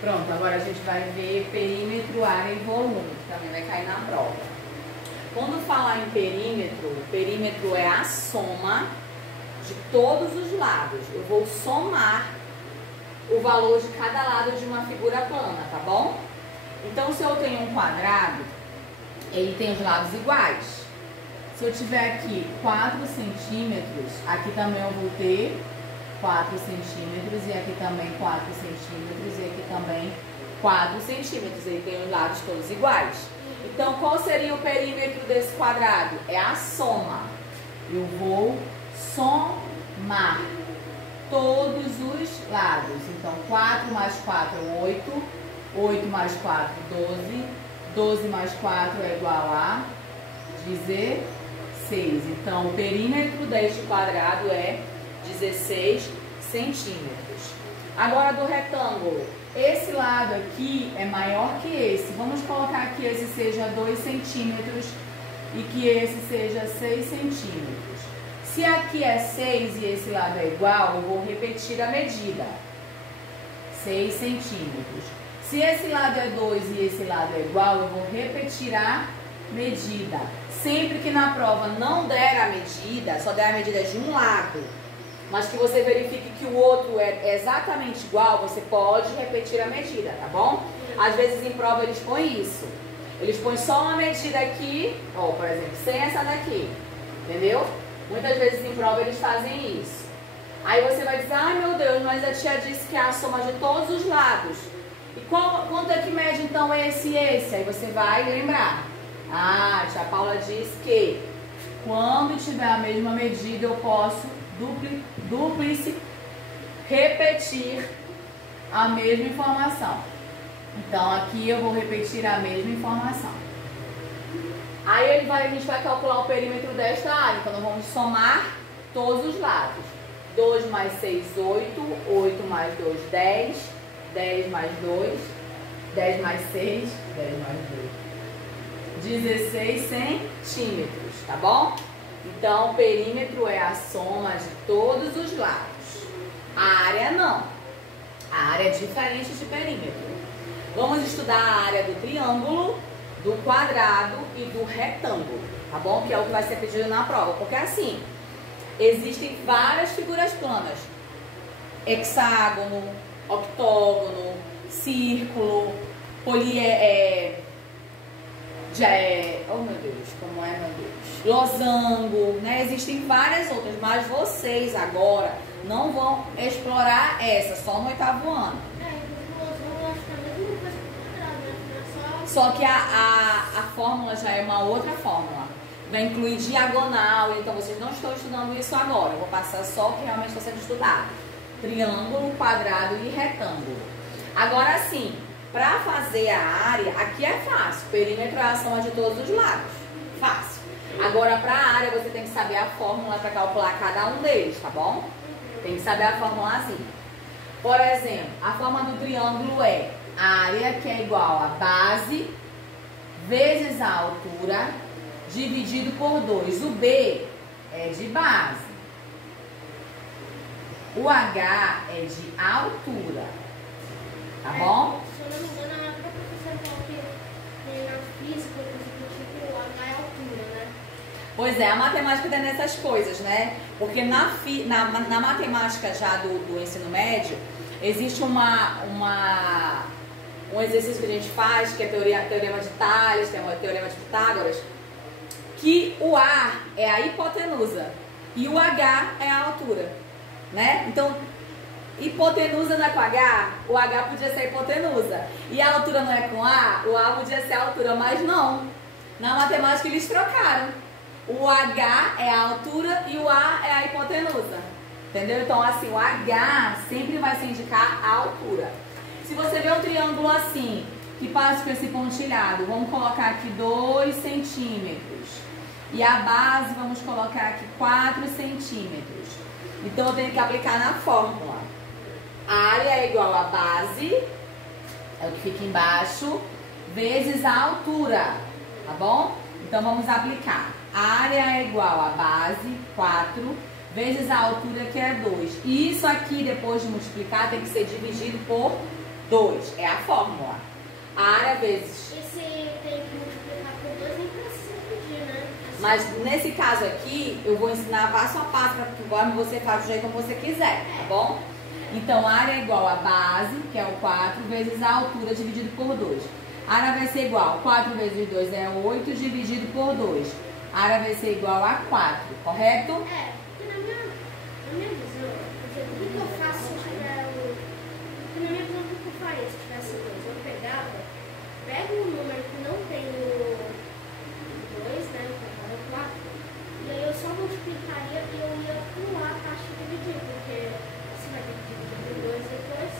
Pronto, agora a gente vai ver perímetro, área e volume, que também vai cair na prova. Quando falar em perímetro, o perímetro é a soma de todos os lados. Eu vou somar o valor de cada lado de uma figura plana, tá bom? Então, se eu tenho um quadrado, ele tem os lados iguais. Se eu tiver aqui 4 centímetros, aqui também eu vou ter 4 centímetros, e aqui também 4 centímetros, e aqui também 4 centímetros. Ele tem os lados todos iguais. Então, qual seria o perímetro desse quadrado? É a soma. Eu vou somar todos os lados. Então, 4 mais 4 é 8, 8 mais 4, 12, 12 mais 4 é igual a 16. Então, o perímetro deste quadrado é 16 centímetros. Agora, do retângulo, esse lado aqui é maior que esse. Vamos colocar que esse seja 2 centímetros e que esse seja 6 centímetros. Se aqui é 6 e esse lado é igual, eu vou repetir a medida. 6 centímetros. Se esse lado é 2 e esse lado é igual, eu vou repetir a medida. Sempre que na prova não der a medida, só der a medida de um lado, mas que você verifique que o outro é exatamente igual, você pode repetir a medida, tá bom? Às vezes em prova eles põem isso. Eles põem só uma medida aqui, ó, por exemplo, sem essa daqui, entendeu? Muitas vezes em prova eles fazem isso. Aí você vai dizer, ai meu Deus, mas a tia disse que é a soma de todos os lados. E quanto é que mede então esse e esse? Aí você vai lembrar. Ah, a tia Paula disse que quando tiver a mesma medida eu posso repetir a mesma informação. Então aqui eu vou repetir a mesma informação. Aí a gente vai calcular o perímetro desta área. Então nós vamos somar todos os lados. 2 mais 6, 8. 8 mais 2, 10. 10 mais 2. 10 mais 6. 10 mais 2. 16 centímetros, tá bom? Então, o perímetro é a soma de todos os lados. A área não. A área é diferente de perímetro. Vamos estudar a área do triângulo, do quadrado e do retângulo, tá bom? Que é o que vai ser pedido na prova. Porque assim, existem várias figuras planas. Hexágono, octógono, círculo, oh meu Deus, como é, meu Deus? Losango, né? Existem várias outras, mas vocês agora não vão explorar essa, só no 8º ano. Só que a fórmula já é uma outra fórmula. Vai incluir diagonal, então vocês não estão estudando isso agora. Eu vou passar só o que realmente está sendo estudado. Triângulo, quadrado e retângulo. Agora sim, para fazer a área, aqui é fácil. Perímetro é a soma de todos os lados. Fácil. Agora, para a área, você tem que saber a fórmula para calcular cada um deles, tá bom? Tem que saber a fórmula assim. Por exemplo, a forma do triângulo é a área, que é igual a base vezes a altura, dividido por 2. O B é de base. O H é de altura. Tá bom? Se eu não me engano, a própria professora falou que na física, o H é altura, né? Pois é, a matemática tem nessas coisas, né? Porque na matemática já do ensino médio, existe um exercício que a gente faz, que é teorema de Tales, tem o teorema de Pitágoras, que o A é a hipotenusa e o H é a altura, né? Então, hipotenusa não é com H, o H podia ser hipotenusa. E a altura não é com A, o A podia ser a altura, mas não. Na matemática eles trocaram. O H é a altura e o A é a hipotenusa. Entendeu? Então, assim, o H sempre vai se indicar a altura. Se você vê um triângulo assim, que passa por esse pontilhado, vamos colocar aqui 2 centímetros. E a base, vamos colocar aqui 4 centímetros. Então, eu tenho que aplicar na fórmula. A área é igual a base, é o que fica embaixo, vezes a altura, tá bom? Então, vamos aplicar. A área é igual a base, 4, vezes a altura, que é 2. E isso aqui, depois de multiplicar, tem que ser dividido por 2. É a fórmula. A área vezes... E se tem que multiplicar por 2, nem precisa pedir, né? Mas nesse caso aqui, eu vou ensinar passo a passo, para que conforme você faz do jeito como você quiser, tá bom? Então, a área é igual a base, que é o 4, vezes a altura dividido por 2. A área vai ser igual, 4 vezes 2 é 8, dividido por 2. A área vai ser igual a 4, correto? É, porque na minha visão, o que eu faço se tiver o... Na minha visão, o que eu faria se tivesse 2? Eu pego um número que não tem o 2, né, o 4, e aí eu só multiplicaria e eu ia pular a taxa de dividir, porque se vai ter que dividir por 2 depois,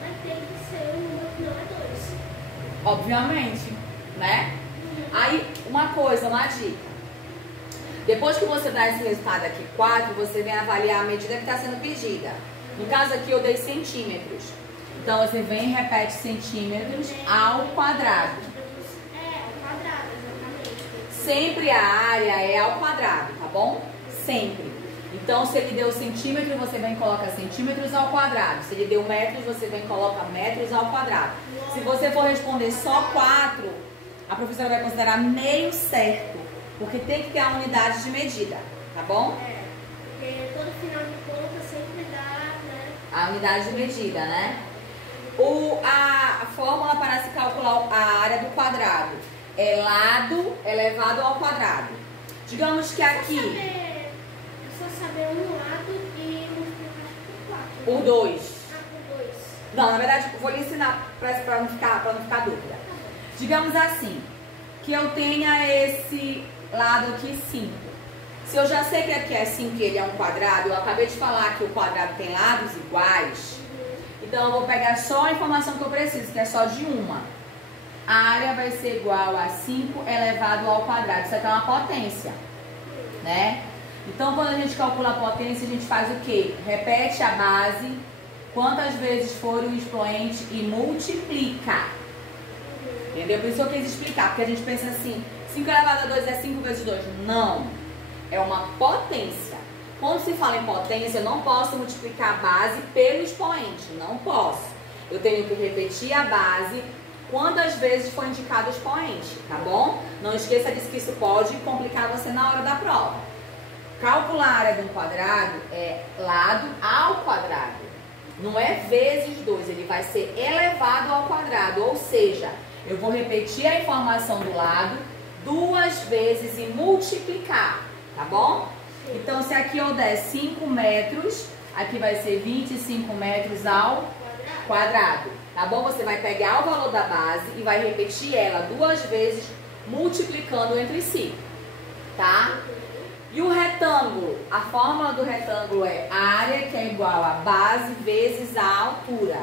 vai ter que ser um número que não é 2. Obviamente, né? Aí, uma coisa, uma dica. Depois que você dá esse resultado aqui, 4, você vem avaliar a medida que está sendo pedida. No caso aqui, eu dei centímetros. Então, você vem e repete centímetros ao quadrado. É, ao quadrado, exatamente. Sempre a área é ao quadrado, tá bom? Sempre. Então, se ele deu centímetros, você vem e coloca centímetros ao quadrado. Se ele deu metros, você vem e coloca metros ao quadrado. Se você for responder só 4, a professora vai considerar meio certo. Porque tem que ter a unidade de medida, tá bom? É, porque todo final de conta sempre dá, né? A unidade de medida, né? A fórmula para se calcular a área do quadrado é lado elevado ao quadrado. Digamos que aqui... É só saber um lado e multiplicar por 4. Por 2. Ah, por 2. Não, na verdade, eu vou lhe ensinar para não ficar dúvida. Digamos assim, que eu tenha esse lado aqui 5. Se eu já sei que aqui é 5 e ele é um quadrado, eu acabei de falar que o quadrado tem lados iguais, então eu vou pegar só a informação que eu preciso, que é só de uma. A área vai ser igual a 5 elevado ao quadrado. Isso aqui é uma potência, né? Então, quando a gente calcula a potência, a gente faz o quê? Repete a base, quantas vezes for o expoente e multiplica. Entendeu? Por isso eu quis explicar, porque a gente pensa assim, 5 elevado a 2 é 5 vezes 2. Não, é uma potência. Quando se fala em potência, eu não posso multiplicar a base pelo expoente, não posso. Eu tenho que repetir a base quantas vezes foi indicado o expoente, tá bom? Não esqueça disso, que isso pode complicar você na hora da prova. Calcular a área de um quadrado é lado ao quadrado, não é vezes 2, ele vai ser elevado ao quadrado, ou seja, eu vou repetir a informação do lado 2 vezes e multiplicar, tá bom? Então, se aqui eu der 5 metros, aqui vai ser 25 metros ao quadrado, tá bom? Você vai pegar o valor da base e vai repetir ela 2 vezes, multiplicando entre si, tá? E o retângulo? A fórmula do retângulo é área, que é igual a base vezes a altura.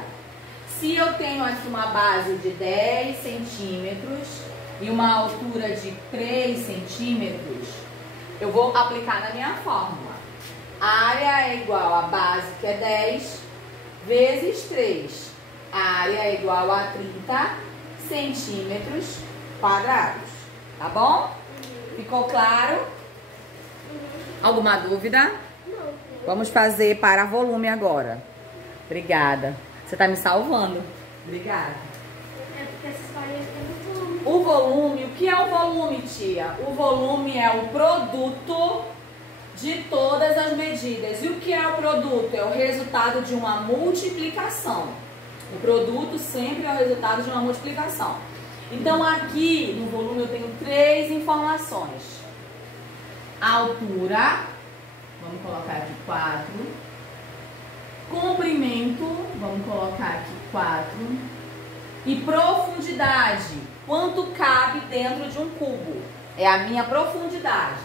Se eu tenho aqui uma base de 10 centímetros e uma altura de 3 centímetros, eu vou aplicar na minha fórmula. A área é igual a base, que é 10, vezes 3. A área é igual a 30 centímetros quadrados. Tá bom? Ficou claro? Alguma dúvida? Não. Vamos fazer para volume agora. Obrigada. Você está me salvando. Obrigada. É porque essa história é muito... O volume, o que é o volume, tia? O volume é o produto de todas as medidas. E o que é o produto? É o resultado de uma multiplicação. O produto sempre é o resultado de uma multiplicação. Então, aqui no volume eu tenho 3 informações. A altura, vamos colocar aqui 4. Comprimento, vamos colocar aqui 4. E profundidade, quanto cabe dentro de um cubo. É a minha profundidade.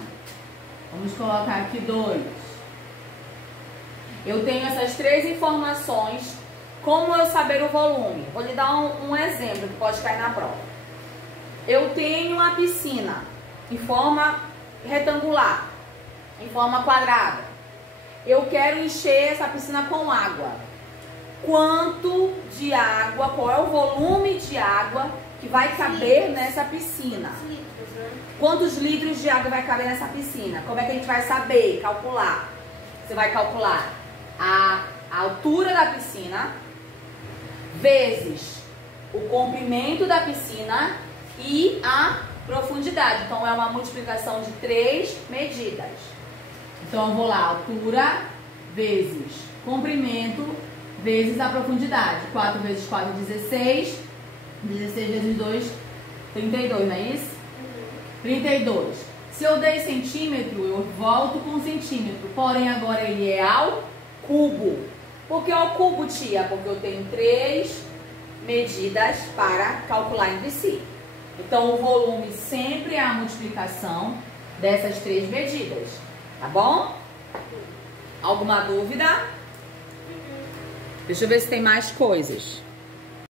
Vamos colocar aqui 2. Eu tenho essas 3 informações. Como eu saber o volume? Vou lhe dar um exemplo que pode cair na prova. Eu tenho uma piscina em forma retangular, em forma quadrada. Eu quero encher essa piscina com água. Quanto de água, qual é o volume de água que vai caber nessa piscina? litros, né? Quantos litros de água vai caber nessa piscina? Como é que a gente vai saber, calcular? Você vai calcular a altura da piscina vezes o comprimento da piscina e a profundidade. Então, é uma multiplicação de 3 medidas. Então, eu vou lá, altura vezes comprimento vezes a profundidade. 4 vezes 4, 16. 16 vezes 2, 32, não é isso? 32. Se eu dei centímetro, eu volto com centímetro. Porém, agora ele é ao cubo. Por que ao cubo, tia? Porque eu tenho 3 medidas para calcular entre si. Então, o volume sempre é a multiplicação dessas 3 medidas. Tá bom? Alguma dúvida? Deixa eu ver se tem mais coisas.